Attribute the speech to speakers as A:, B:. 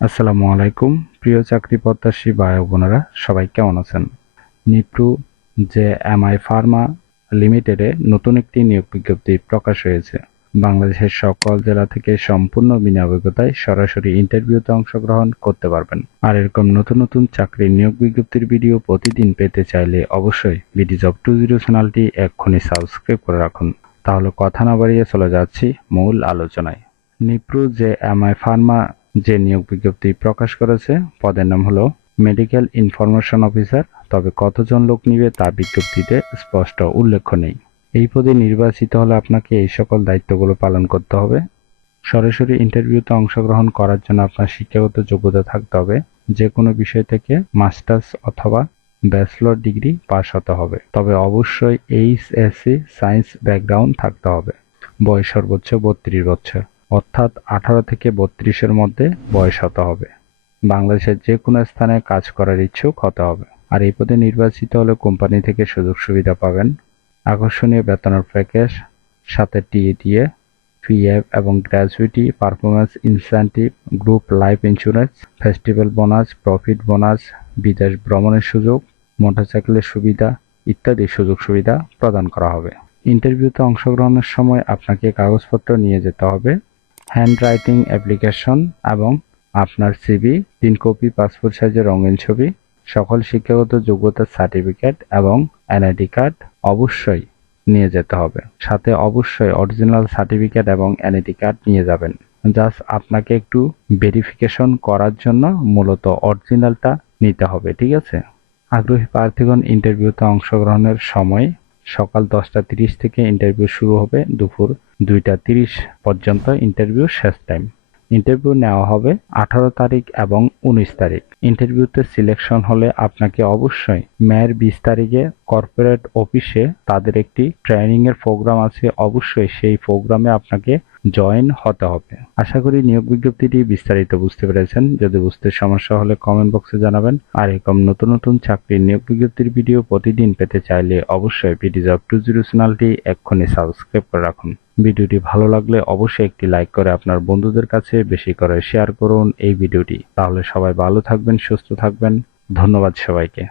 A: আসসালামু আলাইকুম, প্রিয় চাকরি প্রত্যাশী ভাই বোনেরা, সবাই কেমন আছেন? নিপ্রু যে এমআই ফার্মা লিমিটেডে নতুন একটি নিয়োগ বিজ্ঞপ্তি প্রকাশ হয়েছে। বাংলাদেশের সকল জেলা থেকে সম্পূর্ণ বিনা অভিজ্ঞতায় সরাসরি ইন্টারভিউতে অংশগ্রহণ করতে পারবেন। আর এরকম নতুন নতুন চাকরির নিয়োগ বিজ্ঞপ্তির ভিডিও প্রতিদিন পেতে চাইলে অবশ্যই বিডি জব টু জিরো চ্যানেলটি এক্ষুনি সাবস্ক্রাইব করে রাখুন। তাহলে কথা না বাড়িয়ে চলে যাচ্ছি মূল আলোচনায়। নিপ্রু যে এমআই ফার্মা যে নিয়োগ বিজ্ঞপ্তি প্রকাশ করেছে, পদের নাম হলো মেডিকেল ইনফরমেশন অফিসার তবে কতজন লোক নিবে তা বিজ্ঞপ্তিতে স্পষ্ট উল্লেখ নেই। এই পদে নির্বাচিত হলে আপনাকে এই সকল দায়িত্বগুলো পালন করতে হবে। সরাসরি ইন্টারভিউতে অংশগ্রহণ করার জন্য আপনার শিক্ষাগত যোগ্যতা থাকতে হবে। যে কোনো বিষয় থেকে মাস্টার্স অথবা ব্যাচেলর ডিগ্রি পাস হতে হবে। তবে অবশ্যই এইচএসসি সায়েন্স ব্যাকগ্রাউন্ড থাকতে হবে। বয়স সর্বোচ্চ বত্রিশ বছর। অর্থাৎ আঠারো থেকে বত্রিশের মধ্যে বয়স হতে হবে। বাংলাদেশের যে কোনো স্থানে কাজ করার ইচ্ছুক হতে হবে। আর এই পদে নির্বাচিত হলে কোম্পানি থেকে সুযোগ সুবিধা পাবেন। আকর্ষণীয় বেতনের প্যাকেজ, সাথে টিএটিএ পিএফ এবং gratuity performance incentive, group life insurance, festival bonus, profit bonus, বিদেশ ভ্রমণের সুযোগ, মোটরসাইকেলের সুবিধা ইত্যাদি সুযোগ সুবিধা প্রদান করা হবে। ইন্টারভিউতে অংশগ্রহণের সময় আপনাকে কাগজপত্র নিয়ে যেতে হবে। হ্যান্ড রাইটিং অ্যাপ্লিকেশন এবং আপনার সিভি তিন কপি পাসপোর্ট সাইজের রঙিন ছবি, সকল শিক্ষাগত যোগ্যতার সার্টিফিকেট এবং এনআইডি কার্ড অবশ্যই নিয়ে যেতে হবে। সাথে অবশ্যই অরিজিনাল সার্টিফিকেট এবং এনআইডি কার্ড নিয়ে যাবেন। জাস্ট আপনাকে একটু ভেরিফিকেশন করার জন্য মূলত অরিজিনালটা নিতে হবে, ঠিক আছে? আগ্রহী প্রার্থীগণ ইন্টারভিউতে অংশগ্রহণের সময় সকাল দশটা তিরিশ থেকে ইন্টারভিউ শুরু হবে, দুপুর দুইটা তিরিশ পর্যন্ত ইন্টারভিউ শেষ টাইম ইন্টারভিউ নেওয়া হবে আঠারো তারিখ এবং উনিশ তারিখ। ইন্টারভিউতে সিলেকশন হলে আপনাকে অবশ্যই মেয়ের বিশ তারিখে কর্পোরেট অফিসে তাদের একটি ট্রেনিং এর প্রোগ্রাম আছে। অবশ্যই সেই প্রোগ্রামে আপনাকে জয়েন হতে হবে। আশা করি নিয়োগ বিজ্ঞপ্তিটি বিস্তারিত বুঝতে পেরেছেন। যদি বুঝতে সমস্যা হলে কমেন্ট বক্সে জানাবেন। আর এরকম নতুন নতুন চাকরির নিয়োগ বিজ্ঞপ্তির ভিডিও প্রতিদিন পেতে চাইলে অবশ্যই বিডি জব টু জিরো চ্যানেলটি এক্ষুনি সাবস্ক্রাইব করে রাখুন। ভিডিওটি ভালো লাগলে অবশ্যই একটি লাইক করে আপনার বন্ধুদের কাছে বেশি করে শেয়ার করুন এই ভিডিওটি। তাহলে সবাই ভালো থাকবেন, সুস্থ থাকবেন। ধন্যবাদ সবাইকে।